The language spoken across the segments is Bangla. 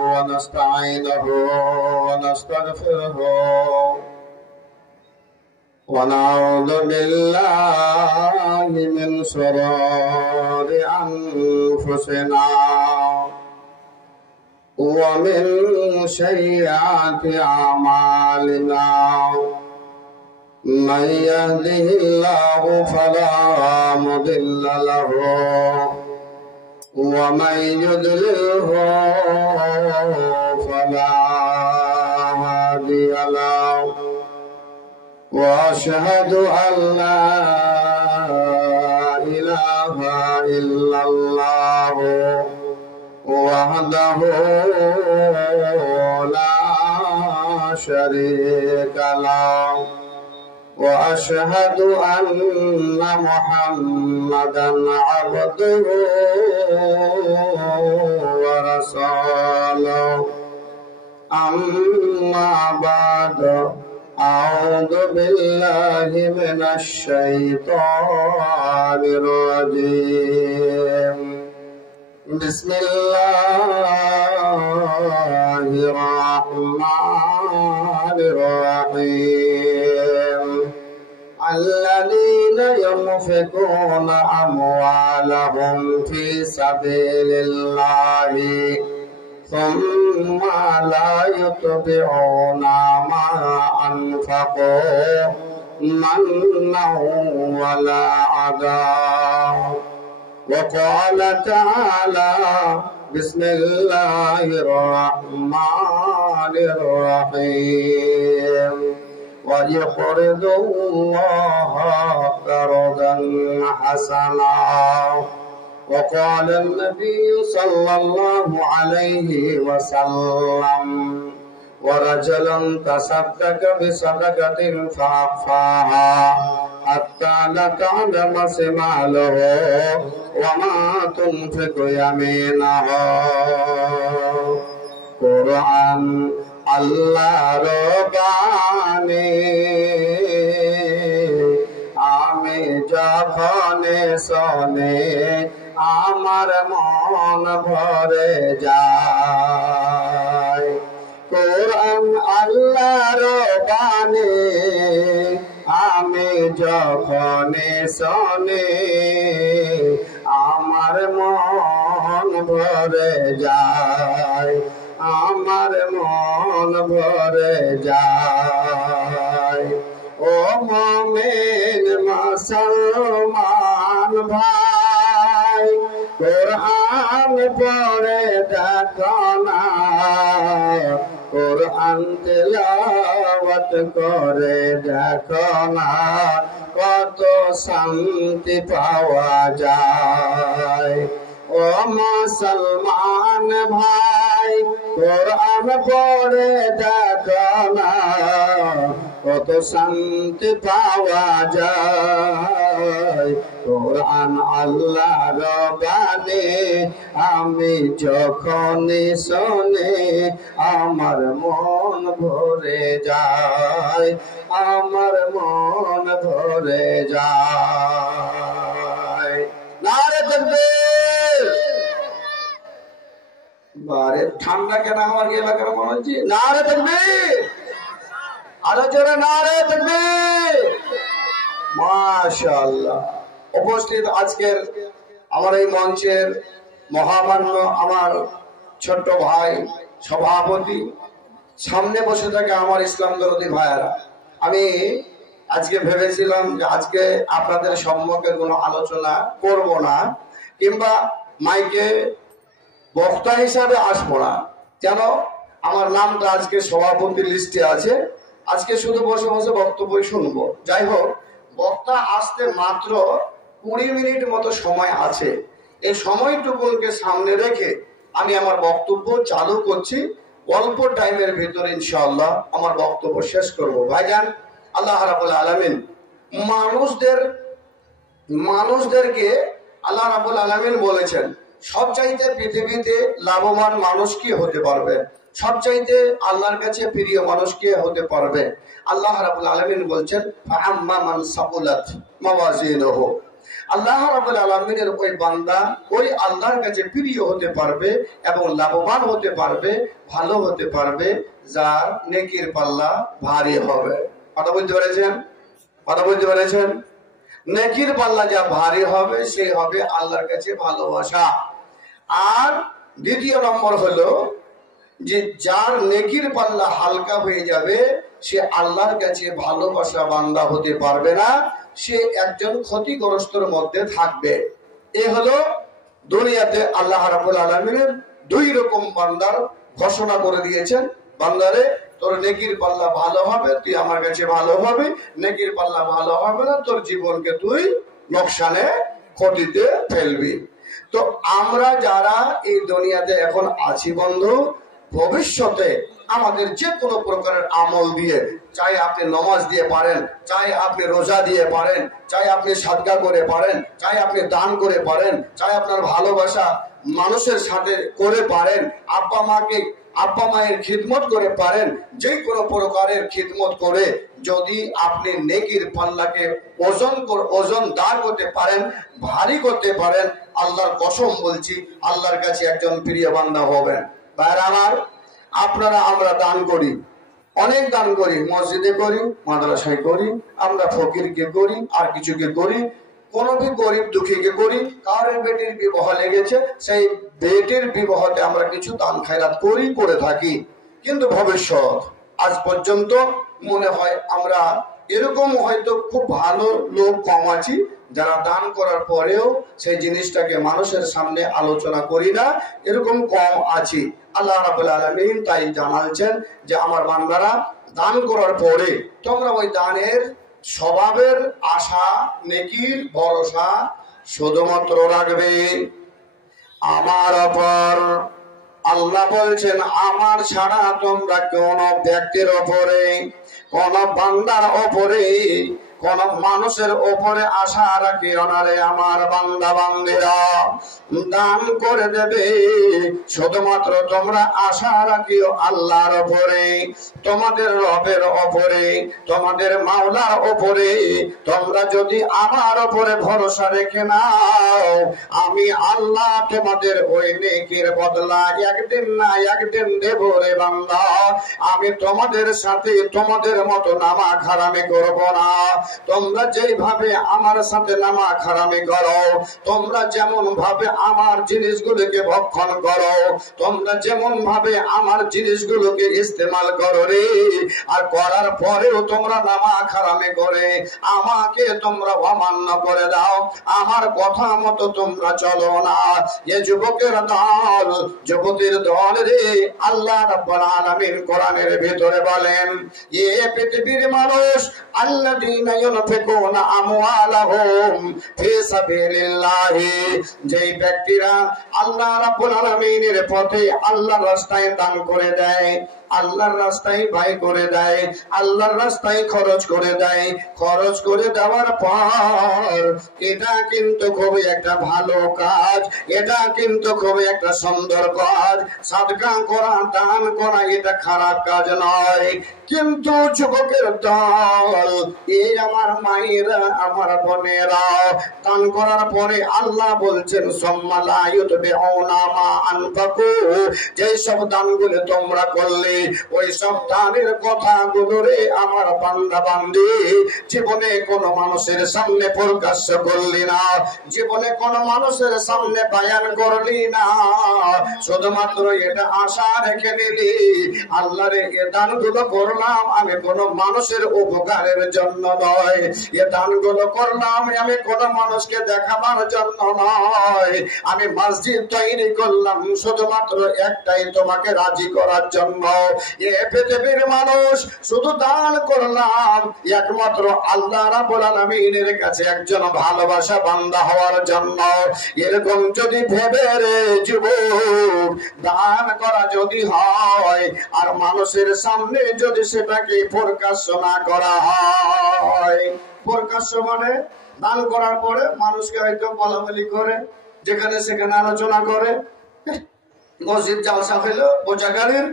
ونستعينه ونستغفره ونعوذ بالله من شرور أنفسنا ومن سيئات أعمالنا من يهده الله فلا مضل له ومن يضلله فلا هادي له وأشهد أن لا إله إلا الله وحده لا شريك له وأشهد أن محمدا عبده ورسوله أما بعد أعوذ بالله من الشيطان الرجيم بسم الله الرحمن الرحيم الذين ينفقون أموالهم في سبيل الله ثم لا يتبعون ما أنفقوا منا ولا عذاب وقال تعالى بسم الله الرحمن الرحيم ويقرض الله قرضا حسنا وقال النبي صلى الله عليه وسلم ورجلا تصدق بصدقة فأخفاها حتى لا تعلم شماله وما تنفق يمينه قرآن আল্লাহর বাণী আমি যখন শোনে আমার মন ভরে যায় কোরআন আল্লাহর বাণী আমি যখন শোনে আমার মন ভরে যায় আমার মন ভরে যায় ও মুমিন মুসলমান ভাই কোরআন পড়ে দেখো না কোরআন তেলাওয়াত করে দেখো না কত শান্তি পাওয়া যায় ও মুসলমান ভাই কোরআন পড়ে দেখো না কত শান্তি পাওয়া যায় কোরআন আল্লাহর বাণী আমি যখন শুনি আমার মন ভরে যায় আমার মন ভরে যায় নারে তাকবীর বারে ঠান্ডা কেন আমার এলাকার মনে হচ্ছে নারে তাকবীর আরো জোরে নারে তাকবীর মাশাআল্লাহ উপস্থিত আজকের আমার এই মঞ্চের মহামান্য আমার ছোট ভাই সভাপতি সামনে বসে থাকে আমার ইসলাম দরদি ভাইয়েরা আমি আজকে ভেবেছিলাম যে আজকে আপনাদের সম্মুখে কোনো আলোচনা করব না কিংবা মাইকে বক্তা হিসাবে আসবো না কেন আমার নামটা আজকে সভাপতির লিস্টে আছে আজকে শুধু বসে বসে বক্তব্য শুনবো যাই হোক বক্তা আসতে মাত্র 20 মিনিট মতো সময় আছে এই সময়টুকুকে সামনে রেখে আমি আমার বক্তব্য চালু করছি অল্প টাইমের ভিতরে ইনশাআল্লাহ আমার বক্তব্য শেষ করব ভাইজান আল্লাহ রাব্বুল আলামিন মানুষদেরকে আল্লাহ রাব্বুল আলামিন বলেছেন সবচাইতে পৃথিবীতে লাভবান মানুষ কি হতে পারবে সবচাইতে আল্লাহর কাছে প্রিয় মানুষ কে হতে পারবে আল্লাহ রাব্বুল আলামিন বলছেন ফাআম্মা মান সাকুলাত মাওয়াজিনুহু আল্লাহ রাব্বুল আলামিনের ওই বান্দা ওই আল্লাহর কাছে প্রিয় হতে পারবে এবং লাভবান হতে পারবে, ভালো হতে পারবে, যার নেকির পাল্লা ভারী হবে। কথা বুঝতে পেরেছেন? কথা বুঝতে পেরেছেন? নেকির পাল্লা যা ভারী হবে সে হবে আল্লাহর কাছে ভালোবাসা। আর দ্বিতীয় নম্বর হলো যে যার নেকির পাল্লা হালকা হয়ে যাবে সে আল্লাহর কাছে ভালোবাসা বান্দা হতে পারবে না, সে একজন ক্ষতিগ্রস্তর মধ্যে থাকবে। এ হলো দুনিয়াতে আল্লাহ রাব্বুল আলামিনের দুই রকম বান্দার ঘোষণা করে দিয়েছেন। বান্দারে তোর নেকির পাল্লা ভালো হবে, তুই আমার কাছে ভালো হবে, নেকির পাল্লা ভালো হবে না, তোর জীবনকে তুই লোকসানে ক্ষতিতে ফেলবি। তো আমরা যারা এই দুনিয়াতে এখন আছি বন্ধু, ভবিষ্যতে আমাদের যে কোনো প্রকারের আমল দিয়ে, চাই আপনি নামাজ দিয়ে পারেন, চাই আপনি রোজা দিয়ে পারেন, চাই আপনি সাদকা করে পারেন, চাই আপনি দান করে পারেন, চাই আপনার ভালোবাসা মানুষের সাথে করে পারেন, আব্বা মায়ের খিদমত করে পারেন, যে কোনো প্রকারের খিদমত করে যদি আপনি নেকির পাল্লাকে ওজন দাঁড় করতে পারেন, ভারী করতে পারেন, আল্লাহর কসম বলছি আল্লাহর কাছে একজন প্রিয় বান্দা হবেন। ভাইরা আমার, আপনারা আমরা দান করি, অনেক দান করি, মসজিদে করি, মাদ্রাসায় করি, আমরা ফকিরকে করি, আর কিছুকে করি, কোন গরিব দুঃখীকে করি, কারোর বেটির বিবাহ লেগেছে সেই বেটির বিবাহতে আমরা কিছু দান খায়রাত করি, করে থাকি। কিন্তু ভবিষ্যৎ আজ পর্যন্ত মনে হয় আমরা এরকম হয়তো খুব ভালো লোক কম আছি যারা দান করার পরেও সেই জিনিসটাকে মানুষের সামনে আলোচনা করি না, এরকম কম আছি। আল্লাহ রাব্বুল আলামিন তাই জানাচ্ছেন যে আমার বান্দারা দান করার পরে তোমরা ওই দানের স্বভাবের আশা, নেকির ভরসা শুধুমাত্র রাখবে আমার ওপর। আল্লাহ বলছেন আমার ছাড়া তোমরা কোন ব্যক্তির ওপরে, কোন বান্দার ওপরে, কোন মানুষের ওপরে আশা রাখিও না রে আমার বান্দা বান্দিরা। দান করে দেবে শুধুমাত্র তোমরা আশা রাখিও আল্লাহর ওপরে, তোমাদের রবের ওপরে, তোমাদের মাওলার ওপরে। তোমরা যদি আমার ওপরে ভরসা রেখে নাও, আমি আল্লাহ তোমাদের ওই নেকির বদলা একদিন না একদিন দেব রে বান্দা। আমি তোমাদের সাথে তোমাদের মতো নামাজ হারামি করব না। তোমরা যেভাবে আমার সাথে নামাজ হারামি করো, তোমরা যেমন ভাবে আমার জিনিসগুলোকে ভক্ষণ করো, তোমরা যেমন ভাবে আমার জিনিসগুলোকে ইস্তেমাল করো রে, আর করার পরেও তোমরা নামাজ হারামি করে আমাকে তোমরা অমান্য করে দাও, আমার কথা মতো তোমরা চলো না। এ যুবকের দল, যুবতীর দল রে, আল্লাহ রাব্বুল আলামিন কোরআনের ভিতরে বলেন এ পৃথিবীর মানুষ আল্লাযীনা ইউনফিকুনা আমওয়ালাহুম ফি সাবিলিল্লাহি, যেই ব্যক্তিরা আল্লাহ রাব্বুল আলামিনের পথে আল্লাহর রাস্তায় দান করে দেয়, আল্লাহর রাস্তায় ব্যয় করে দেয়, আল্লাহর রাস্তায় খরচ করে দেয়, খরচ করে দেওয়ার পর এটা কিন্তু খুবই একটা ভালো কাজ, এটা কিন্তু খুবই একটা সুন্দর কাজ। সাদকা করা, দান করা এটা খারাপ কাজ নয়। কিন্তু যুবকের দল, এই আমার মায়েরা, আমার বোনেরা, দান করার পরে আল্লাহ বলছেন সুম্মা লা ইউতবিউনা মা আনফাকু, যেই সব দানগুলো তোমরা করলে ওই সব দানের কথাগুলো রে আমার বান্দা বান্দি জীবনে কোনো মানুষের সামনে প্রকাশ করলি না, জীবনে কোনো মানুষের সামনে বয়ান করলি না, শুধুমাত্র এটা আশা রেখে নিলি আল্লাহরে এ দানগুলো করলাম আমি কোনো মানুষের উপকারের জন্য নয়, এ দানগুলো করলাম আমি কোনো মানুষকে দেখাবার জন্য নয়, আমি মসজিদ তৈরি করলাম শুধুমাত্র একটাই তোমাকে রাজি করার জন্য। এ পৃথিবীর মানুষ শুধু দান করলাম একমাত্র আল্লাহ রাব্বুল আলামিনের কাছে একজন ভালোবাসা বান্দা হওয়ার জন্য। এরকম যদি ভেবে রে যুবক দান করা যদি হয় আর মানুষের সামনে যদি সেটাকে প্রকাশ্য না করা হয়, প্রকাশ্য মানে দান করার পরে মানুষকে হয়তো বলাবলি করে, যেখানে সেখানে আলোচনা করে, মসজিদ জালসা হইলো বোঝা গাড়ির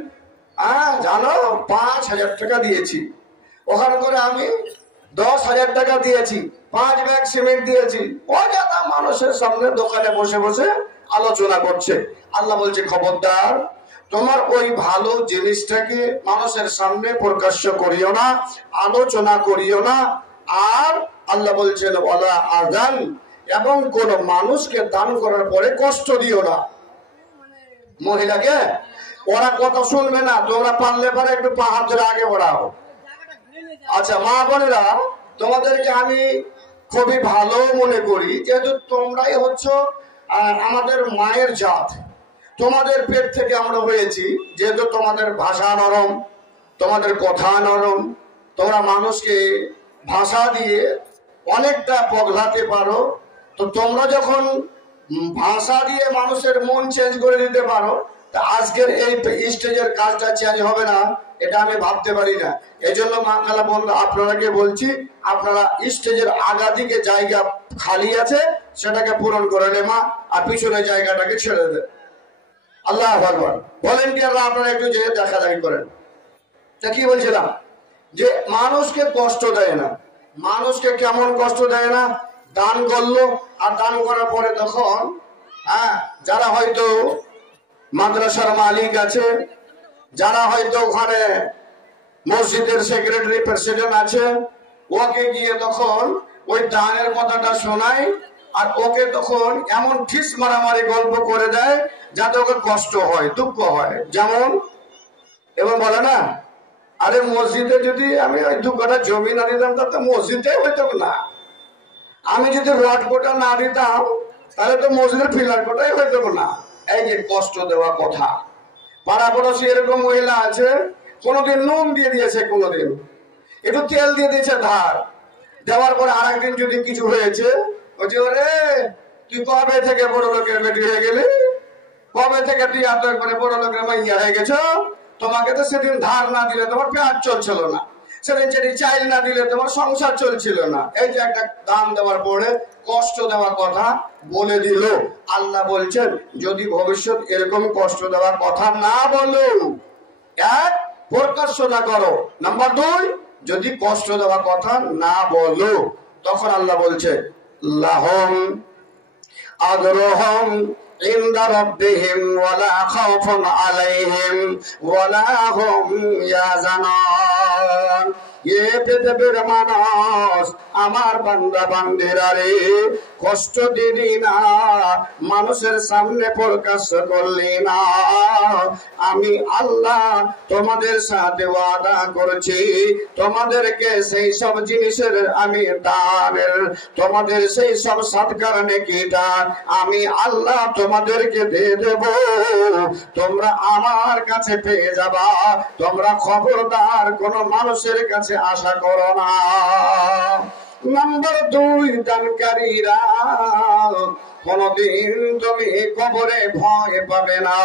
জানো ৫,০০০ টাকা দিয়েছি, ওখানে করে আমি 10,000 টাকা দিয়েছি, 5 ব্যাগ সিমেন্ট দিয়েছি, অযথা মানুষের সামনে দোকানে বসে বসে আলোচনা করছে। আল্লাহ বলছে খবরদার, তোমার ওই ভালো জিনিসটাকে মানুষের সামনে প্রকাশ্য করিও না, আলোচনা করিও না। আর আল্লাহ বলছেন ওয়ালা আযান, এবং কোন মানুষকে দান করার পরে কষ্ট দিও না। মহিলাকে ওরা কথা শুনবে না, তোমরা পারলে পারে একটু পা হাত ধরে আগে বাড়াও। আচ্ছা মা বোনেরা, তোমাদেরকে আমি খুবই ভালো মনে করি, যেহেতু তোমরাই হচ্ছে আমাদের মায়ের জাত, তোমাদের পেট থেকে আমরা হয়েছি, যেহেতু তোমাদের ভাষা নরম, তোমাদের কথা নরম, তোমরা মানুষকে ভাষা দিয়ে অনেকটা পগলাতে পারো। তো তোমরা যখন ভাষা দিয়ে মানুষের মন চেঞ্জ করে দিতে পারো, তা আজকের এই স্টেজের কাজটা চেঞ্জ হবে না এটা আমি ভাবতে পারি না। এই জন্য মা খালা বন্ধু আপনারাকে বলছি, আপনারা স্টেজের আগা দিকে জায়গা খালি আছে সেটাকে পূরণ করে নে মা, আর পিছনে জায়গাটাকে ছেড়ে দে। আল্লাহ আকবার। ভলেন্টিয়াররা আপনারা একটু যেয়ে দেখা দেখি করেন। তা কি বলছিলাম, যে মানুষকে কষ্ট দেয় না। মানুষকে কেমন কষ্ট দেয় না? দান করলো, আর দান করার পরে তখন যারা হয়তো মাদ্রাসার মালিক আছে, যারা হয়তো ওখানে মসজিদের সেক্রেটারি প্রেসিডেন্ট আছে, ওকে গিয়ে তখন ওই দানের কথাটা শোনায়, আর ওকে তখন এমন ঠিস মারামারি গল্প করে দেয় যাতে ওকে কষ্ট হয়, দুঃখ হয়। যেমন এবং বলে না, আরে মসজিদে যদি আমি ওই 2 কাঠা জমি না দিতাম তাতে মসজিদে হইতো না, আমি যদি রড কোটা না দিতাম তাহলে তো মসজিদের পিলার কোটাই হইতো না। এই যে কষ্ট দেওয়া কথা। পাড়া পড়োশি এরকম মহিলা আছে, কোনোদিন নুন দিয়ে দিয়েছে, কোনোদিন একটু তেল দিয়ে দিয়েছে ধার, দেওয়ার পরে আরেকদিন যদি কিছু হয়েছে, বলছে ওরে তুই কবে থেকে বড় লোকের বেটি হয়ে গেলি, কবে থেকে তুই এত করে বড় লোকের মাইয়া হয়ে গেছ, তোমাকে তো সেদিন ধার না দিলে তোমার পেট চলছিল না, সেদিন যেটি চাইল না দিলে তোমার সংসার চলছিল না। এই যে একটা দান দেওয়ার পরে কষ্ট দেওয়া কথা বলে দিল। আল্লাহ বলছেন যদি ভবিষ্যৎ এরকম কষ্ট দেওয়ার কথা না বলো, 1 প্রকাশ্য না করো, নাম্বার 2 যদি কষ্ট দেওয়া কথা না বলো, তখন আল্লাহ বলছে লাহুম আজরুহুম ইনদা রাব্বিহিম ওয়ালা খাউফুন আলাইহিম ওয়ালা হুম ইয়াহজানুন। এ পৃথিবীর মানুষ, আমার বান্দা বান্দিরা রে, কষ্ট দিলি না, মানুষের সামনে প্রকাশ করলি না। আমি আল্লাহ তোমাদের সাথে ওয়াদা করছি, তোমাদেরকে সেই সব জিনিসের আমি দানের, তোমাদের সেই সব সৎকার নেকিটা আমি আল্লাহ তোমাদেরকে দিয়ে দেব, তোমরা আমার কাছে পেয়ে যাবা। তোমরা খবরদার কোন মানুষের কাছে আশা করো না। নাম্বার 2, দানকারীরা কোনদিন তুমি কবরে ভয় পাবে না,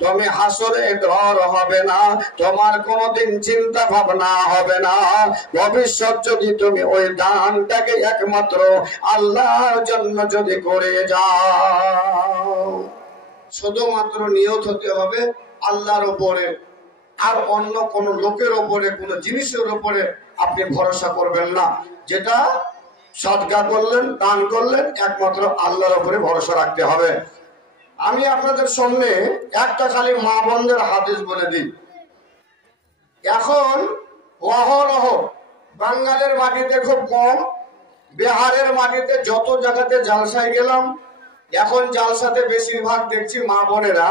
তুমি হাসরে ডর হবে না, তোমার কোনদিন চিন্তা ভাবনা হবে না। ভবিষ্যৎ যদি তুমি ওই দানটাকে একমাত্র আল্লাহর জন্য যদি করে যাও, শুধুমাত্র নিয়ত হতে হবে আল্লাহর উপরে, আর অন্য কোন লোকের উপরে, কোন জিনিসের উপরে আপনি ভরসা করবেন না। যেটা সদকা করলেন, দান করলেন, একমাত্র আল্লাহর উপরে ভরসা রাখতে হবে। আমি আপনাদের সামনে একটা খালি মা বোনদের হাদিস বলে দিই। এখন অহরহ বাঙালির মাটিতে খুব কম, বিহারের মাটিতে যত জায়গাতে জালসায় গেলাম, এখন জালসাতে বেশিরভাগ দেখছি মা বোনেরা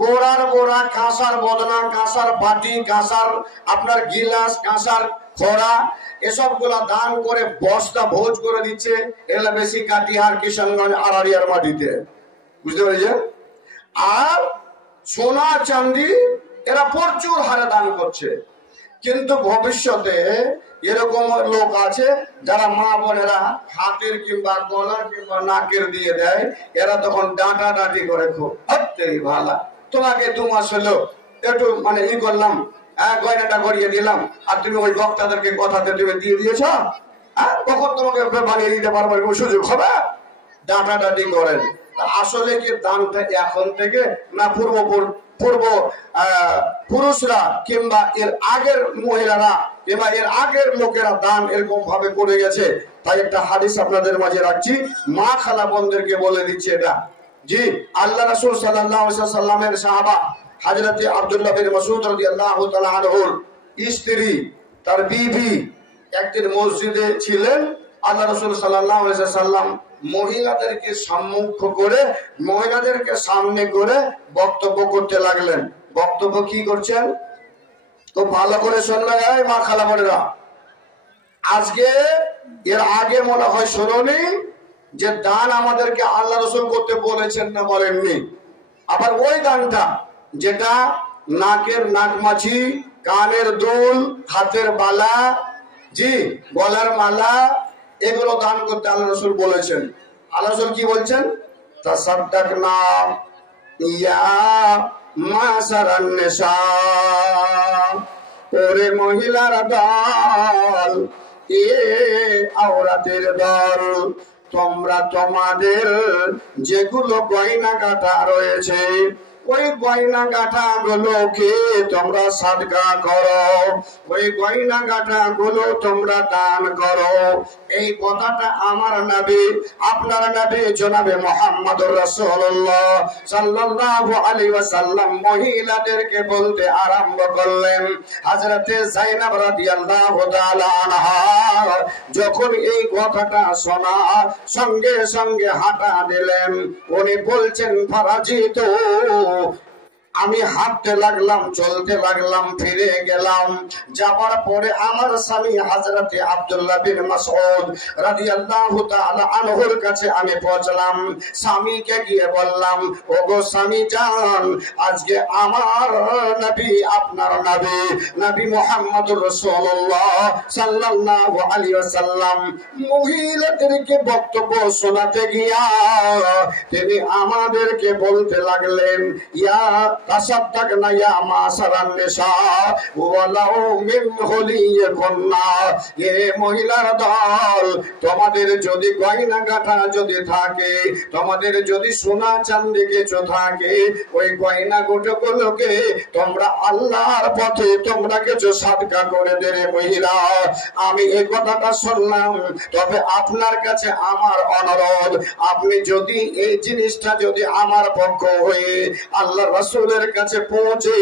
বোরার বোরা কাঁসার বদনা, কাঁসার বাটি, কাঁসার আপনার গিলাস, কাঁসার খোড়া, এসব গুলা দান করে বস্তা ভোজ করে দিচ্ছে। এগুলা বেশি কাটিহার, কিষানগঞ্জ, আড়ারিয়ার মাটিতে, বুঝতে পেরেছেন। আর সোনা চাঁদি এরা প্রচুর হারে দান করছে। কিন্তু ভবিষ্যতে এরকম লোক আছে যারা মা বোনেরা হাতের কিংবা গলার কিংবা নাকের দিয়ে দেয়, এরা তখন ডাঁটা ডাঁটি করে, খুব ভালা তোমাকে 2 মাস হলো একটু মানে করলাম, গয়নাটা করিয়ে দিলাম, আর তুমি ওই বক্তাদেরকে কথাতে তুমি দিয়ে দিয়েছ, কখন তোমাকে বানিয়ে দিতে পারবো সুযোগ হবে, ডাঁটা ডাঁটি করেন। আসলে কি দানটা এখন থেকে না পূর্ব পুরুষরা কিংবা এর আগের মহিলারা কিংবা এর আগের লোকেরা দান এরকম ভাবে করে গেছে। তাই একটা হাদিস আপনাদের মাঝে রাখছি, মা খালা বোনদেরকে বলে দিচ্ছে এটা। জি, আল্লাহ রাসূল সাল্লাল্লাহু আলাইহি ওয়াসাল্লামের সাহাবা হযরত আব্দুল্লাহ বিন মাসউদ রাদিয়াল্লাহু তাআলা আনহুর স্ত্রী, তার বিবি একদিন মসজিদে ছিলেন। আল্লাহ রাসূল সাল্লাল্লাহু আলাইহি ওয়াসাল্লাম মহিলাদেরকে সামনে করে বক্তব্য করতে লাগলেন। বক্তব্য কি করছেন তো ভালো করে শুনবেন মা খালা বোনেরা। আজকে এর আগে মনে হয় শোনোনি যে দান আমাদেরকে আল্লাহ রাসূল করতে বলেছেন না বলেননি। আবার ওই দানটা যেটা নাকের নাকমাছি, কানের দুল, হাতের বালা, জি গলার মালা, এগুলো দান করতে আল্লাহ রাসূল বলেছেন। আল্লাহ রাসূল কি বলছেন? তাসাদদাকনা ইয়া মাসারান নিসা, ওরে মহিলার দল, এ আওরাতের দল, তোমরা তোমাদের যেগুলো গয়না গাঁথা রয়েছে ওই গয়না গাঁথা গুলোকে তোমরা সাদকা করো, ওই গয়না গাঁথা গুলো তোমরা দান করো। এই কথাটা আমার নবী, আপনার নবী জনাবে মুহাম্মদুর রাসূলুল্লাহ সাল্লাল্লাহু আলাইহি ওয়াসাল্লাম মহিলাদেরকে বলতে আরম্ভ করলেন। হযরতে যায়েনব রাদিয়াল্লাহু তাআলা আনহা যখন এই কথাটা শোনা সঙ্গে সঙ্গে হাঁটা দিলেন। উনি বলছেন ফারাজিত, আমি হাঁটতে লাগলাম, চলতে লাগলাম, ফিরে গেলাম। যাবার পরে আমার স্বামী হযরতে আব্দুল্লাহ বিন মাসউদ রাদিয়াল্লাহু তাআলা আনহুর কাছে আমি পৌঁছলাম। স্বামীকে গিয়ে বললাম, ওগো স্বামী জান, আজকে আমার নবী, আপনার নবী, নবী মুহাম্মদুর রাসূলুল্লাহ সাল্লাল্লাহু আলাইহি ওয়াসাল্লাম মহিলাদেরকে বক্তব্য শোনাতে গিয়া তিনি আমাদেরকে বলতে লাগলেন, ইয়া তাসাদদাকনা ইয়া মাসারান নিসা ওয়ালাউ মিন হুলিয়াকুন্না, এ মহিলার দল, তোমাদের যদি গয়না গাঁথা যদি থাকে, তোমাদের যদি সোনা চাঁদি কিছু থাকে, ওই গয়না গুলোকে তোমরা আল্লাহর পথে তোমরা কিছু সাদকা করে দেবে। মহিলা, আমি এই কথাটা শুনলাম, তবে আপনার কাছে আমার অনুরোধ, আপনি যদি এই জিনিসটা যদি আমার পক্ষ হয়ে আল্লাহ রাসূলের কাছে পৌঁছে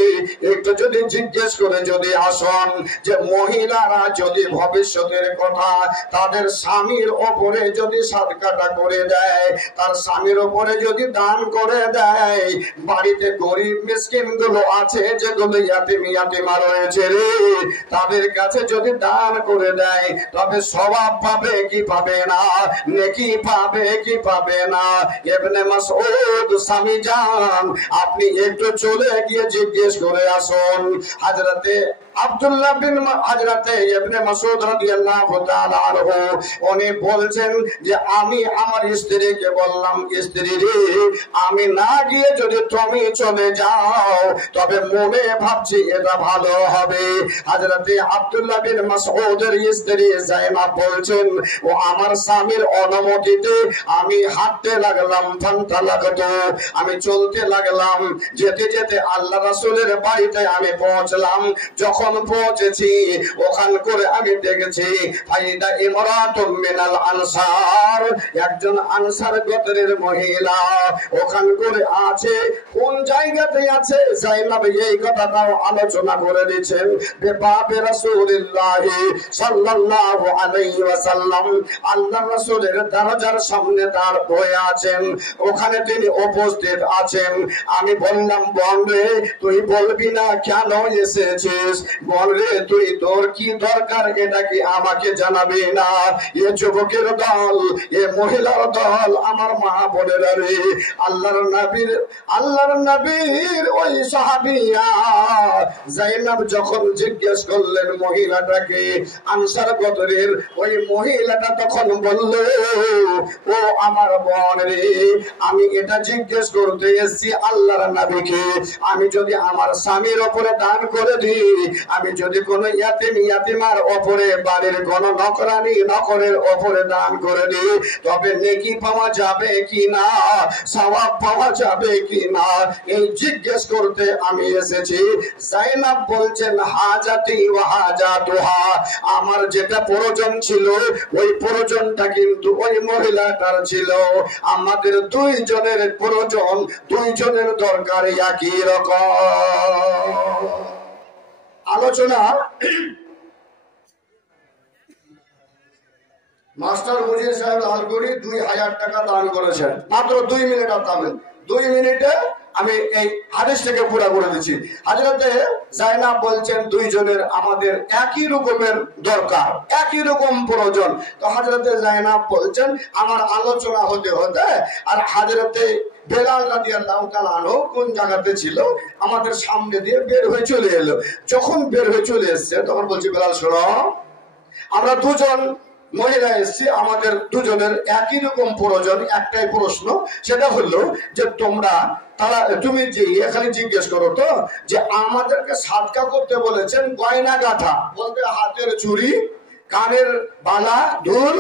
একটু যদি জিজ্ঞেস করে যদি আসুন যে মহিলারা যদি ভবিষ্যতের কথা তাদের স্বামীর ওপরে যদি সাদকাটা করে দেয়, তার স্বামীর ওপরে যদি দান করে দেয়, বাড়িতে গরিব মিসকিন গুলো আছে যেগুলো ইয়াতিমা রয়েছে রে, তাদের কাছে যদি দান করে দেয় তবে সওয়াব পাবে কি পাবে না, নেকি পাবে কি পাবে না। ইবনে মাসউদ, স্বামী জান, আপনি একটু চলে গিয়ে জিজ্ঞেস করে আসুন। হযরতে আব্দুল্লাহ বিন হযরতে ইবনে মাসউদ রাদিয়াল্লাহু তাআলা আনহু উনি বলছেন যে আমি আমার স্ত্রীকে বললাম, স্ত্রী রে, আমি না গিয়ে যদি তুমি চলে যাও তবে মনে ভাবছি এটা ভালো হবে। হযরতে আব্দুল্লাহ বিন মাসউদের স্ত্রী যায়েনব বলছেন, ও আমার স্বামীর অনুমতিতে আমি হাঁটতে লাগলাম, আমি চলতে লাগলাম। যেতে যেতে আল্লাহ রাসূলের বাড়িতে আমি পৌঁছলাম। যখন পৌঁছেছি ওখান করে আমি দেখেছি ফাইদা ইমরাতুম মিনাল আনসার, একজন আনসার গোত্রের মহিলা ওখান করে আছে। কোন জায়গাতে আছে যায়েনব এই কথাটাও আলোচনা করে দিয়েছেন। বেবাবে রাসূলুল্লাহ সাল্লাল্লাহু আলাইহি ওয়াসাল্লাম আল্লাহ রাসূলের দরজার সামনে দাঁড় হয়ে আছেন, ওখানে তিনি উপস্থিত আছেন। আমি বললাম, বোন রে, তুই বলবি না কেন এসেছিস? বোন রে, তুই তোর কি দরকার এটা কি আমাকে জানাবি না? এ যুবকের দল, এ মহিলার দল, আমার মা বোনেরা রে, আল্লাহর নবীর ওই সাহাবিয়া যায়েনব যখন জিজ্ঞেস করলেন মহিলাটাকে, আনসার গোত্রের ওই মহিলাটা তখন বলল, ও আমার বোন রে, আমি এটা জিজ্ঞেস করতে এসেছি আল্লাহর নবীকে আমি যদি আমার স্বামীর ওপরে দান করে দিই, আমি যদি কোনো ইয়াতিম ইয়াতিমার ওপরে, বাড়ির কোনো নকরানি নকরের ওপরে দান করে দিই, তবে নেকি পাওয়া যাবে কি না, সওয়াব পাওয়া যাবে কি না, এই জিজ্ঞেস করতে আমি এসেছি। যায়েনব বলছেন হাজাতি ওয়া হাজাতুহা, আমার যেটা প্রয়োজন ছিল ওই প্রয়োজনটা কিন্তু ওই মহিলাটার ছিল। আমাদের দুইজনের প্রয়োজন, দুইজনের দরকার একই রকম। আলোচনা মাস্টার মুজিব সাহেব লালগড়ি 2000 টাকা দান করেছেন, মাত্র 2 মিনিট আপনাদের, 2 মিনিটে আমি এই হাদিসটাকে পুরো করে দিচ্ছি। হযরতে যায়েনব বলছেন দুইজনের আমাদের একই রকমের দরকার, একই রকম প্রয়োজন। তো হযরতে যায়েনব বলছেন আমার আলোচনা হতে হতে আর হযরতে বেলাল রাদিয়াল্লাহু তাআলা আনহু কোন জায়গাতে ছিল, আমাদের সামনে দিয়ে বের হয়ে চলে এলো। যখন বের হয়ে চলে এসছে তখন বলছি, বেলাল শোনো, আমরা দুজন মহিলা এসছি, আমাদের দুজনের একই রকম প্রয়োজন, একটাই প্রশ্ন, সেটা হলো যে তুমি যে এখানে জিজ্ঞেস করো তো যে আমাদেরকে সাদকা করতে বলেছেন গয়না গাঁথা বলতে হাতের চুড়ি, কানের বালা, দুল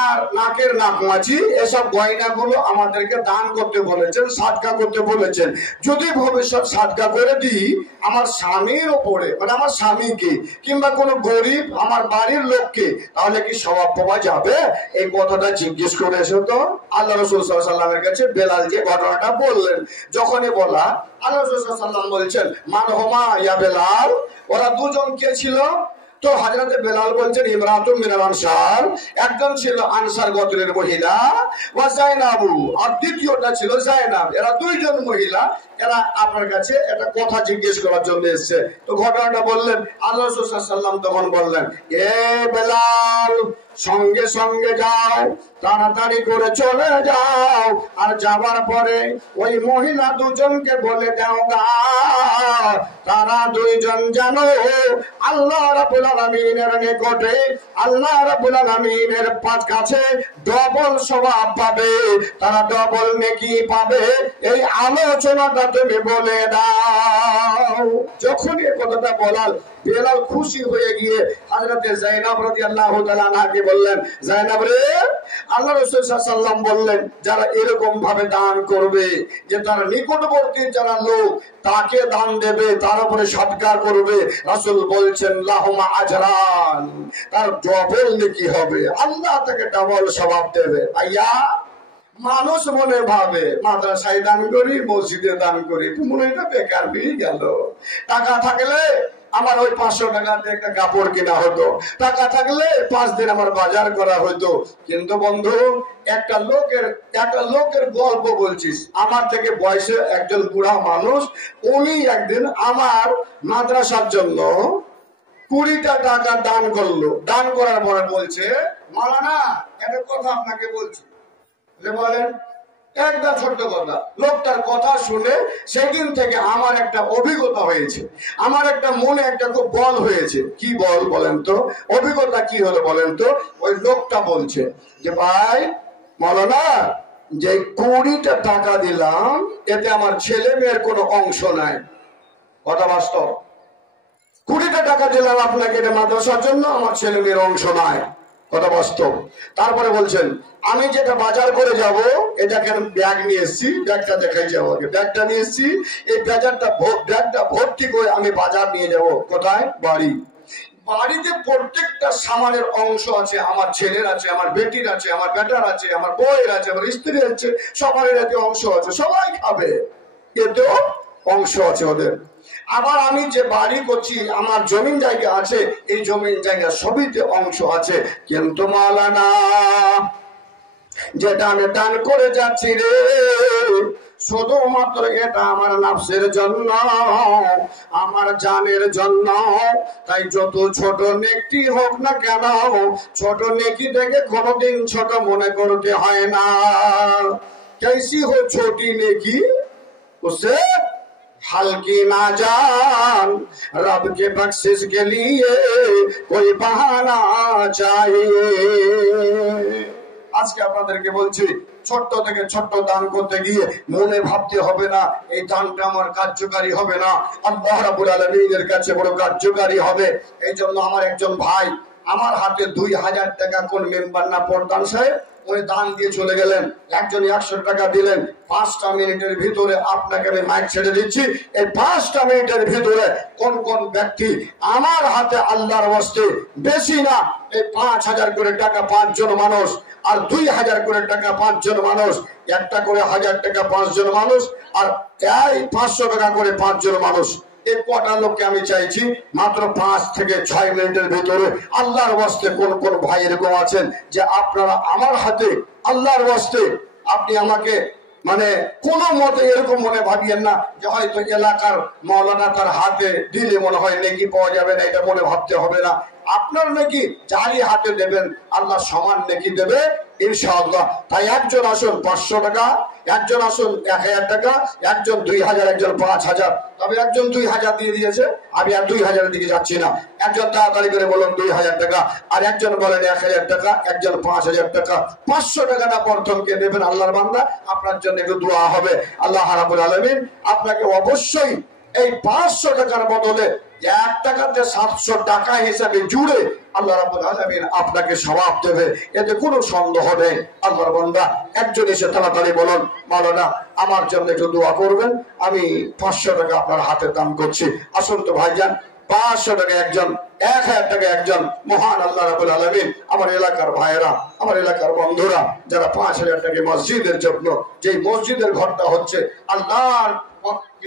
আর নাকের নাকমাছি, এসব গয়নাগুলো আমাদেরকে দান করতে বলেছেন, সাদকা করতে বলেছেন। যদি ভবিষ্যৎ সাদকা করে দিই আমার স্বামীর ওপরে, মানে আমার স্বামীকে কিংবা কোনো গরিব আমার বাড়ির লোককে, তাহলে কি সওয়াব পাওয়া যাবে? এই কথাটা জিজ্ঞেস করে এসো তো আল্লাহ রাসূল সাল্লাল্লাহু আলাইহি ওয়াসাল্লামের কাছে। বেলাল যে ঘটনাটা বললেন, যখনই বলা আল্লাহ রাসূল সাল্লাল্লাহু আলাইহি ওয়াসাল্লাম বলছেন মান হুমা ইয়া বেলাল, ওরা দুজন কে ছিল? তো হযরতে বেলাল বলছেন ইমরাতুম মিনাল আনসার, একজন ছিল আনসার গোত্রের মহিলা, ওয়া যায়েনাবু, আর দ্বিতীয়টা ছিল যায়েনব। এরা দুইজন মহিলা, এরা আপনার কাছে একটা কথা জিজ্ঞেস করার জন্য এসেছে। তো ঘটনাটা বললেন। আল্লাহ রাসূল সাল্লাল্লাহু আলাইহি ওয়াসাল্লাম তখন বললেন, এ বেলাল, সঙ্গে সঙ্গে যাও, তাড়াতাড়ি করে চলে যাও, আর যাবার পরে ওই মহিলা দুজনকে বলে দাও গা, তারা দুইজন জানো আল্লাহ রাব্বুল আলামিনের নিকটে, আল্লাহ রাব্বুল আলামিনের কাছে ডবল সওয়াব পাবে, তারা ডবল নেকি পাবে। এই আলোচনাটা তুমি বলে দাও। যখন এই কথাটা বলাল, বেলাল খুশি হয়ে গিয়ে হযরতে যায়েনব রাদিয়াল্লাহু তাআলা আনহাকে বললেন, যায়েনব রে, আল্লাহ রাসূল সাল্লাল্লাহু আলাইহি ওয়াসাল্লাম বললেন যারা এরকম ভাবে দান করবে, যে তার নিকটবর্তী যারা লোক তাকে দান দেবে, তার উপরে সদকা করবে, রাসূল বলছেন লাহুমা আজরান, তার ডবল নেকি হবে, আল্লাহ তাকে ডবল সওয়াব দেবে। আইয়া মানুষ মনে ভাবে মাদ্রাসায় দান করি, মসজিদে দান করি, তো মনে এটা বেকার হয়ে গেল। টাকা থাকলে আমার ওই 500 টাকাতে একটা কাপড় কেনা হতো, টাকা থাকলে 5 দিন আমার বাজার করা হতো। কিন্তু বন্ধু, একটা লোকের গল্প বলছিস। আমার থেকে বয়সে একজন বুড়া মানুষ, উনি একদিন আমার মাদ্রাসার জন্য 20টা টাকা দান করলো। দান করার পরে বলছে, মাওলানা একটা কথা আপনাকে বলছি। বলেন। একটা ছোট্ট কথা। লোকটার কথা শুনে সেদিন থেকে আমার একটা অভিজ্ঞতা হয়েছে, আমার একটা মনে একটা খুব বল হয়েছে। কি বল বলেন তো? অভিজ্ঞতা কি হলো বলেন তো? ওই লোকটা বলছে যে ভাই মাওলানা, যে 20টা টাকা দিলাম এতে আমার ছেলে মেয়ের কোনো অংশ নাই। কথা বাস্তব। 20টা টাকা দিলাম আপনাকে এটা মাদ্রাসার জন্য, আমার ছেলে মেয়ের অংশ নাই। কথা বাস্তব। তারপরে বলছেন আমি যেটা বাজার করে যাব, এটা কেন ব্যাগ নিয়ে এসেছি, ব্যাগটা দেখাই যাবো, ব্যাগটা নিয়ে এসেছি, এই ব্যাগটা ভর্তি করে আমি বাজার নিয়ে যাব। কোথায়? বাড়ি। বাড়িতে প্রত্যেকটা সামানের অংশ আছে, আমার ছেলের আছে, আমার বেটির আছে, আমার বেটার আছে, আমার বউয়ের আছে, আমার স্ত্রীর আছে, সবার এতে অংশ আছে, সবাই খাবে, এতেও অংশ আছে ওদের। আবার আমি যে বাড়ি করছি, আমার জমিন জায়গা আছে, এই জমিন জায়গা সবইতে অংশ আছে। কিন্তু মাওলানা, যেটা আমি দান করে যাচ্ছি রে, শুধুমাত্র এটা আমার নাফসের জন্য, আমার জানের জন্য। তাই যত ছোট নেকি হোক না কেন, ছোট নেকি দেখে কোনোদিন ছোট মনে করতে হয় না। कैसी हो छोटी नेकी उसे हल्की ना जान, रब के बख्शिश के लिए कोई बहाना चाहिए। আজকে আপনাদেরকে বলছি, ছোট্ট থেকে ছোট্ট দান করতে গিয়ে মনে ভাবতে হবে না এই দানটা আমার কার্যকারী হবে না, আল্লাহ রাব্বুল আলামিনের কাছে বড় কার্যকারী হবে। এই জন্য আমার একজন ভাই আমার হাতে 2000 টাকা, কোন মেম্বার না প্রধান সাহেব, ওই দান দিয়ে চলে গেলেন। একজন 100 টাকা দিলেন। 5টা মিনিটের ভিতরে আপনাকে আমি মাইক ছেড়ে দিচ্ছি, এই 5টা মিনিটের ভিতরে কোন কোন ব্যক্তি আমার হাতে আল্লাহর ওয়াস্তে বেশি না এই 5000 করে টাকা 5 জন মানুষ, আর 2000 করে টাকা 5 জন মানুষ, একটা করে 1000 টাকা 5 জন মানুষ, আর এই 500 টাকা করে 5 জন মানুষ, এই কটা লোককে আমি চাইছি মাত্র 5 থেকে 6 মিনিটের ভিতরে আল্লাহর ওয়াস্তে কোন কোন ভাই এরকম আছেন যে আপনারা আমার হাতে আল্লাহর ওয়াস্তে, আপনি আমাকে মানে কোন মতে এরকম মনে ভাবিয়েন না যে হয়তো এলাকার মাওলানা তার হাতে দিলে মনে হয় নেকি পাওয়া যাবে না, এটা মনে ভাবতে হবে না। আপনার নাকি যারই হাতে দেবেন আল্লাহ সমান নেকি দেবে ইনশাআল্লাহ। তাই একজন আসুন 500 টাকা, একজন আসুন 1000 টাকা, একজন 2000, একজন 5000। তবে একজন 2000 দিয়ে দিয়েছে, আমি আর 2000 দিকে যাচ্ছি না। একজন তাড়াতাড়ি করে বলুন 2000 টাকা, আর একজন বলেন 1000 টাকা, একজন 5000 টাকা। 500 টাকাটা প্রথমকে দেবেন আল্লাহর বান্দা, আপনার জন্য একটু দোয়া হবে। আল্লাহ রাব্বুল আলামিন আপনাকে অবশ্যই এই 500 টাকার বদলে 1 টাকাতে 700 টাকা হিসাবে জুড়ে আল্লাহ রাব্বুল আলামিন আপনাকে সওয়াব দেবে, এতে কোনো সন্দেহ নেই। আল্লাহর বান্দা একজন এসে তাড়াতাড়ি বলুন, মাওলানা আমার জন্য একটু দোয়া করবেন, আমি 500 টাকা আপনার হাতে দান করছি। আসুন তো ভাইজান, 500 টাকা একজন, 1000 টাকা একজন। মহান আল্লাহ রাব্বুল আলামিন আমার এলাকার ভাইয়েরা, আমার এলাকার বন্ধুরা যারা 5000 টাকা মসজিদের জন্য, যে মসজিদের ঘরটা হচ্ছে আল্লাহর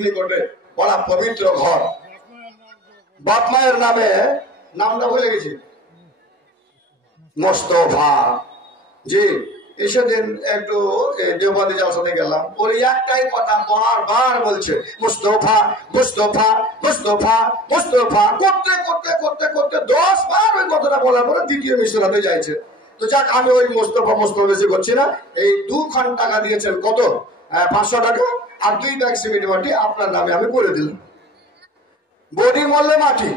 নিকটে বড় পবিত্র ঘর, বাপ মায়ের নামে, নামটা ভুলে গেছি, মোস্তফা জি। এসেদিন একটু দেওবন্দি জালসাতে গেলাম, ওর একটাই কথা বারবার বলছে মুস্তফা মুস্তফা মুস্তফা মুস্তফা, করতে করতে করতে করতে 10 বার ওই কথাটা বলার পরে দ্বিতীয় মিশনাতে যাইছে। তো যাক, আমি ওই মুস্তফা মুস্তফা বেশি করছি না। এই 2 খান টাকা দিয়েছেন, কত? 500 টাকা, আর 2 ব্যাগ সিমেন্ট মাটি আপনার নামে আমি করে দিলাম। বডি মরলে মাটি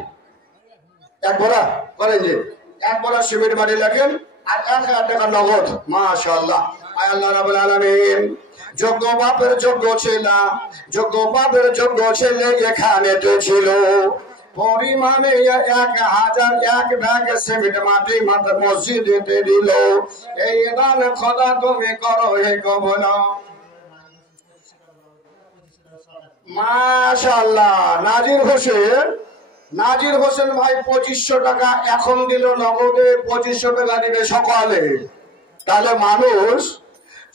এক ভরা করেন, যে 1 ভরা সিমেন্ট মাটি লেখেন, আর 1000 টাকা নগদ। মাশাআল্লাহ। আল্লাহ রাব্বুল আলামিন যোগ্য বাপের যোগ্য ছেলে, যোগ্য বাপের যোগ্য ছেলে এখানে তো ছিল, পরিমাণে 1000 1 ব্যাগ সিমেন্ট মাটি মাত্র মসজিদে দিল। এই দান খোদা তুমি করো হে কবুল। মাশাআল্লাহ। নাজির হোসেন ভাই 2500 টাকা এখন দিল নগদে, 2500 টাকা দিবে সকালে। তাহলে মানুষ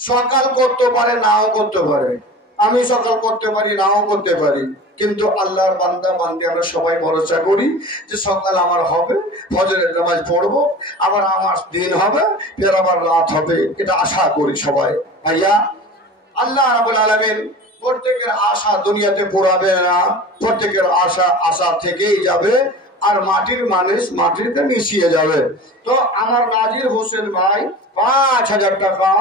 সকাল করতে পারে, নাও করতে পারে। আমি সকাল করতে পারি, নাও করতে পারি, কিন্তু আল্লাহর বান্দা বান্দি আমরা সবাই ভরসা করি যে সকাল আমার হবে, ফজরের নামাজ পড়বো, আবার আমার দিন হবে, ফের আবার রাত হবে, এটা আশা করি সবাই। ভাইয়া, আল্লাহ রাব্বুল আলামিন প্রত্যেকের আশা দুনিয়াতে পুরাবে না, প্রত্যেকের আশা থেকেই যাবে, আর মাটির মানুষ মাটিতে মিশিয়ে যাবে। তো আমার নাজির হোসেন ভাই 5000 টাকা,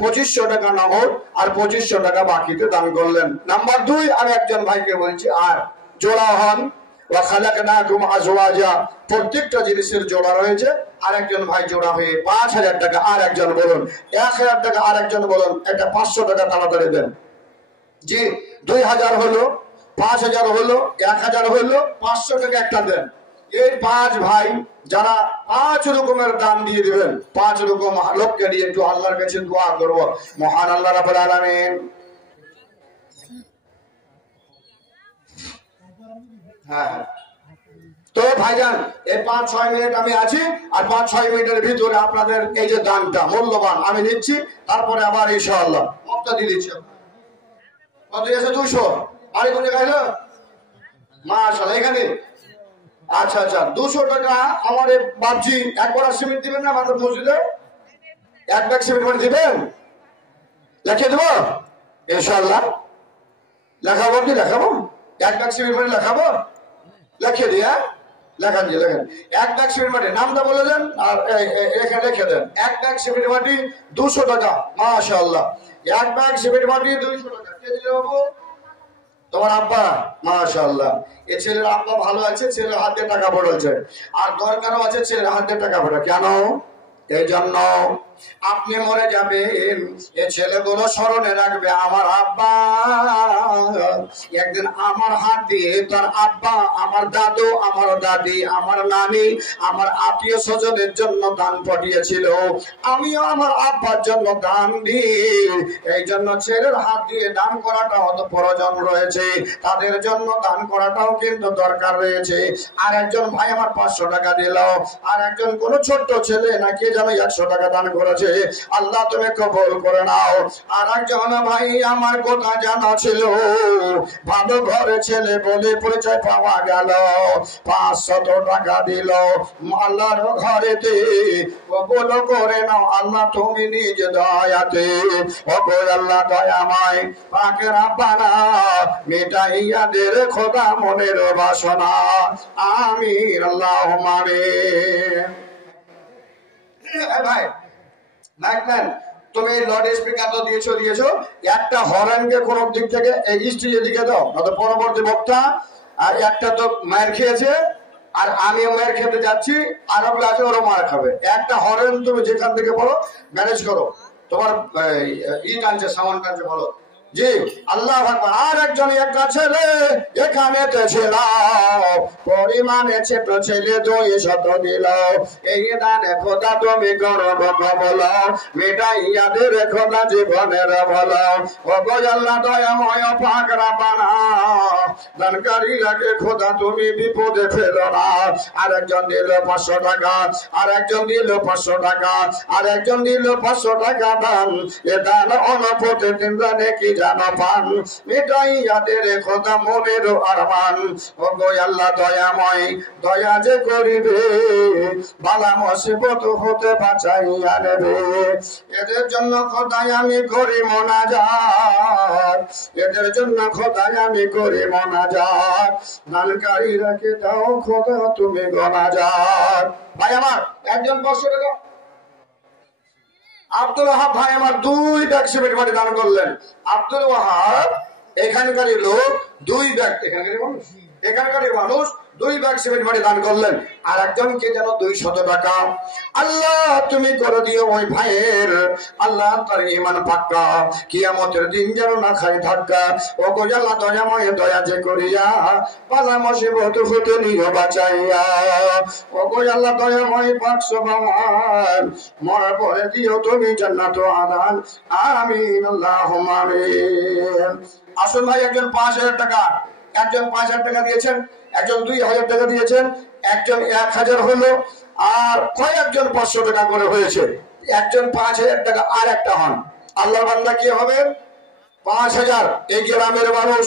2500 টাকা নগদ আর 2500 টাকা বাকিতে দান করলেন। নাম্বার 2, আমি একজন ভাইকে বলছি, আর জোড়া হন, প্রত্যেকটা জিনিসের জোড়া রয়েছে। আর একজন ভাই জোড়া হয়ে 5000 টাকা, আর একজন বলুন 1000 টাকা, আর একজন বলুন একটা 500 টাকা তাড়াতাড়ি দেন। জি, 2000 হলো, 5000 হলো, 1000 হলো, 500 টাকা একটা দেন। এই 5 ভাই যারা 5 রকমের দান দিয়ে দিবেন, 5 রকম লোককে দিয়ে একটু আল্লাহর কাছে দোয়া করব। মহান আল্লাহ রাব্বুল আলামিন। হ্যাঁ, তো ভাইজান এই 5-6 মিনিট আমি আছি, আর 5-6 মিনিটের ভিতরে আপনাদের এই যে দানটা মূল্যবান আমি নিচ্ছি, তারপরে আবার ইনশাআল্লাহ মক্তা দিয়ে দিচ্ছি। কত আছে? 200। আরে কোন জায়গায় হলো? মাশাআল্লাহ, এখানে। আচ্ছা আচ্ছা, 200 টাকা আমার বাপজি। 1 বড় সিমেন্ট দিবেন না মাত্র মসজিদে? 1 ব্যাগ সিমেন্ট করে দিবেন, লিখে দেবো ইনশাআল্লাহ। লেখাবো কি লেখাবো? 1 ব্যাগ সিমেন্ট করে লেখাবো, লিখে দিয়ে লেখান, যে লেখেন 1 ব্যাগ সিমেন্ট মাটি, নামটা বলে দেন আর এখানে লিখে দেন। 1 ব্যাগ সিমেন্ট মাটি 200 টাকা। মাশাআল্লাহ, 1 ব্যাগ সিমেন্ট মাটি 200 টাকা। কে দিলে বাবু? তোমার আব্বা। মাশাআল্লাহ, এই ছেলের আব্বা ভালো আছে, ছেলের হাতে টাকা পড়েছে, আর দরকারও আছে ছেলের হাতে টাকা পড়ে। কেন? এই জন্য আপনি মরে যাবেন, এ ছেলেগুলো স্মরণে রাখবে আমার আব্বা একদিন আমার হাত দিয়ে তার আব্বা, আমার দাদু, আমার দাদি, আমার নানি, আমার আত্মীয় স্বজনের জন্য দান পাঠিয়েছিল, আমিও আমার আব্বার জন্য দান দিই। এই জন্য ছেলের হাত দিয়ে দান করাটা অত প্রয়োজন রয়েছে, তাদের জন্য দান করাটাও কিন্তু দরকার রয়েছে। আর একজন ভাই আমার 500 টাকা দিল, আর একজন কোন ছোট্ট ছেলে নাকি যেন 100 টাকা দান করেছে, আল্লাহ তুমি কবুল করে নাও। আর একজন ভাই আমার কথা জানা ছিল, ভালো ঘরে ছেলে বলে পরিচয় পাওয়া গেল, 500 টাকা দিল, আল্লাহর ঘরেতে কবুল করে নাও আল্লাহ তুমি নিজ দয়াতে। ওগো আল্লাহ দয়াময় পাকের আব্বানা মিটাইয়াদের খোদা মনের বাসনা, আমিন আল্লাহুম্মা আমিন। ভাই দেখবেন তুমি লাউড স্পিকার তো দিয়েছো, একটা হর্নকে কোন দিক থেকে স্টেজের দিকে দাও, নয়তো পরবর্তী বক্তা আর একটা তো মায়ের খেয়েছে আর আমিও মায়ের খেতে যাচ্ছি, আর আছে ওরও মার খাবে। একটা হর্ন তুমি যেখান থেকে বলো ম্যানেজ করো, তোমার টানছে সামান টানছে বলো জি আল্লাহ আকবার। আর একজন একটা ছেলে এখানে ছিল, পরিমাণে ছোট ছেলে 200 দিল, এই দানে খোদা তুমি গর্ব কবল, মিটাইয়াদের খোদা জীবনের বল। ও গো আল্লাহ দয়াময় পাক রব্বানা দানকারী রাখে খোদা তুমি বিপদে ফেলো না। আর একজন দিল 500 টাকা, আর একজন দিল 500 টাকা, আর একজন দিল 500 টাকা দান, এ দান অনপতে তিন দানে কি জানো পান, মিটাইয়াদের খোদা মনের আরমান। ও গো আল্লাহ দয়াময় দয়া যে করিবে, বালা মুসিবত হতে বাঁচাইয়া নেবে, এদের জন্য খোদাই আমি করি মোনাজাত, এদের জন্য খোদাই আমি করি মোনাজাত, দানকারী রাখে দাও খোদা তুমি গনাজাত। ভাই আমার একজন 500 টাকা, আব্দুল ওয়াহাব ভাই আমার 2 ব্যাগ সিমেন্ট বাড়ি দান করলেন। আব্দুল ওয়াহাব এখানকারই লোক, 2 ব্যাগ, এখানকারই মানুষ 2 ব্যাগ সিমেন্ট বাড়ি দান করলেন। আর একজনকে যেন 200 টাকা, আল্লাহ তুমি করে দিও ওই ভাইয়ের, আল্লাহ তার ঈমান পাক্কা, কিয়ামতের দিন যেন না খায় ধাক্কা। ও গো আল্লাহ দয়াময় দয়া যে করিয়া, বালা মুসিবত হতে নিও বাঁচাইয়া। ও গো আল্লাহ দয়াময় পাক সুবহান, মরার পরে দিও তুমি জান্নাত আদান, আমিন আল্লাহুম্মা আমিন। আসুন ভাই একজন 5000 টাকা, একজন 5000 টাকা দিয়েছেন, একজন 2000 টাকা দিয়েছেন, একজন 1000 হলো, আর কয়েকজন 500 টাকা করে হয়েছে, একজন 5000 টাকা আর একটা হন। আল্লাহর বান্দা কি হবে 5000, এই গ্রামের মানুষ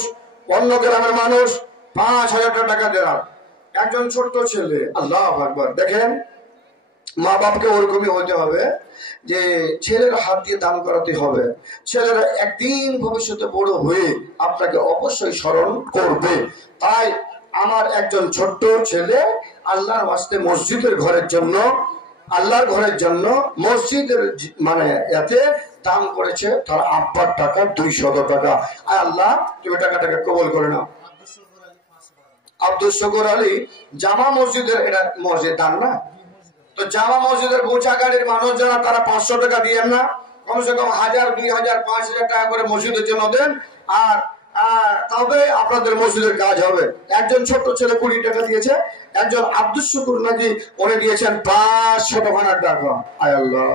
অন্য গ্রামের মানুষ 5000 টাকা দেওয়ার, একজন ছোট্ট ছেলে, আল্লাহু আকবার। দেখেন মা বাপকে ওরকমই হতে হবে যে ছেলের হাত দিয়ে দান করাতে হবে, ছেলেরা একদিন ভবিষ্যতে বড় হয়ে আপনাকে অবশ্যই স্মরণ করবে। তাই আমার একজন ছোট্ট ছেলে আল্লাহর ওয়াস্তে মসজিদের ঘরের জন্য, আল্লাহর ঘরের জন্য মসজিদের মানে এতে দান করেছে তার আব্বার টাকা 200 টাকা। আর আল্লাহ তুমি টাকাটাকে কবুল করে নাও। আব্দুল শুকুর আলী জামা মসজিদের, এটা মসজিদ দান না তো, জামা মসজিদের বোঝা গাড়ির মানুষ যারা তারা 500 টাকা দিয়েন না, কমসে কম 1000, 2000, 5000 টাকা করে মসজিদের জন্য দেন, আর তবে আপনাদের মসজিদের কাজ হবে। একজন ছোট্ট ছেলে 20 টাকা দিয়েছে, একজন আব্দুল শুকুর নাকি উনি দিয়েছেন 500 টাকা। আয় আল্লাহ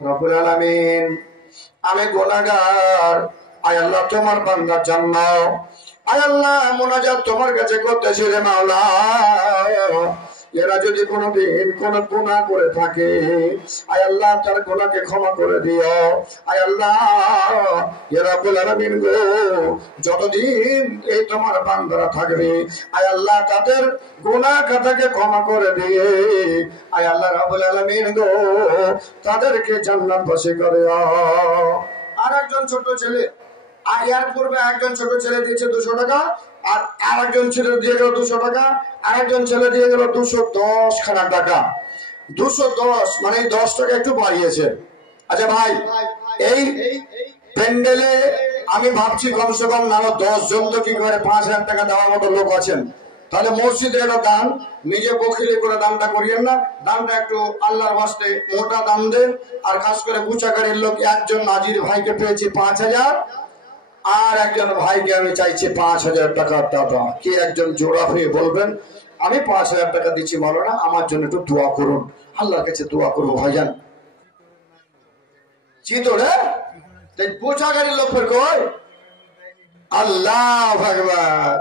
রব্বুল আলামিন, আমি গুনাহগার, আয় আল্লাহ তোমার বান্দার জন্য, আয় আল্লাহ মুনাজাত তোমার কাছে করতেছি রে মাওলা, এরা যদি কোনদিন কোন গুনাহ করে থাকে আয় আল্লাহ তার গুনাহকে ক্ষমা করে দিও। আয় আল্লাহ ইয়া রাব্বুল আলামিন গো, যতদিন এই তোমার বান্দারা থাকবে আয় আল্লাহ তাদের গুনাহ খাতাকে ক্ষমা করে দিয়ে আয় আল্লাহ রাব্বুল আলামিন গো তাদেরকে জান্নাতবাসী করে দাও। আর একজন ছোট ছেলে, এর পূর্বে একজন ছোট ছেলে দিয়েছে 200 টাকা, আর আরেকজন ছেলে দিয়ে গেল 200 টাকা, আরেকজন ছেলে দিয়ে গেল 210 খানা টাকা। 210 মানে 10 টাকা একটু বাড়িয়েছে। আচ্ছা ভাই, এই প্যান্ডেলে আমি ভাবছি কমসে কম না 10 জন তো কি করে 5000 টাকা দেওয়ার মতো লোক আছেন। তাহলে মসজিদে এটা দান, নিজে বখিলি করে দানটা করিয়েন না, দানটা একটু আল্লাহর বাস্তে মোটা দান দেন। আর খাস করে কুচাকারীর লোক একজন নাজির ভাইকে পেয়েছি 5,000, আর একজন ভাইকে আমি চাইছি 5,000 টাকার দাদা। কে একজন জোড়া হয়ে বলবেন আমি 5,000 টাকা দিচ্ছি, বলো না আমার জন্য একটু দোয়া করুন, আল্লাহর কাছে দোয়া করবো ভাইজান। চিতরে কুচাকারীর লোক ফের কই আল্লাহ ভগবান।